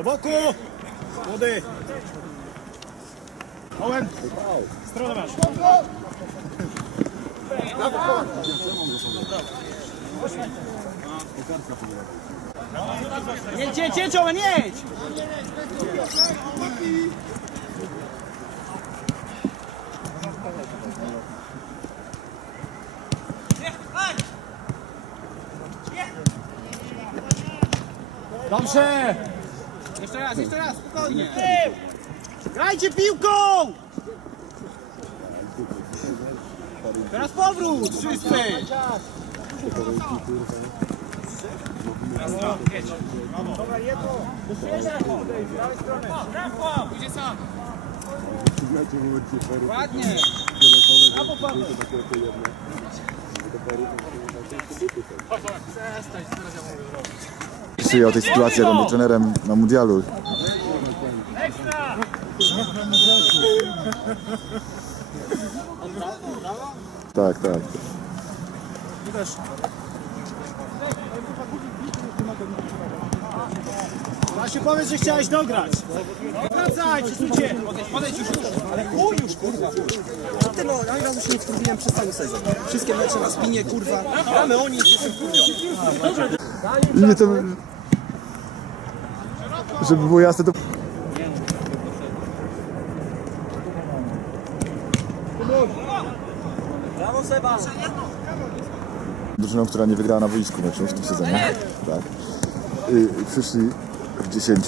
Do boku! Młody! Owen! Stronę masz. Jedź, jedź, jedź, Owen, jedź! Dobrze! Jeszcze raz, jeszcze raz, spokojnie. Grajcie piłką! Teraz powrót, wszyscy! Ładnie! Słyszę o tej sytuacji, jak on był trenerem na mundialu. Tak, tak. Właśnie powiedz, że chciałeś dograć. Wracaj, przesuńcie! Podejdź już, Ale chuj już, kurwa! Ty no, ja razu się nie wkurwiłem przez cały sezon. Wszystkie mecze na spinie, kurwa. Gramy oni, jestem kurwa. Nie to... Żeby było jasne, to... Brawo Seba! Drużyną, która nie wygrała na boisku meczu w tym sezonie. Tak. Y, przyszli w 10.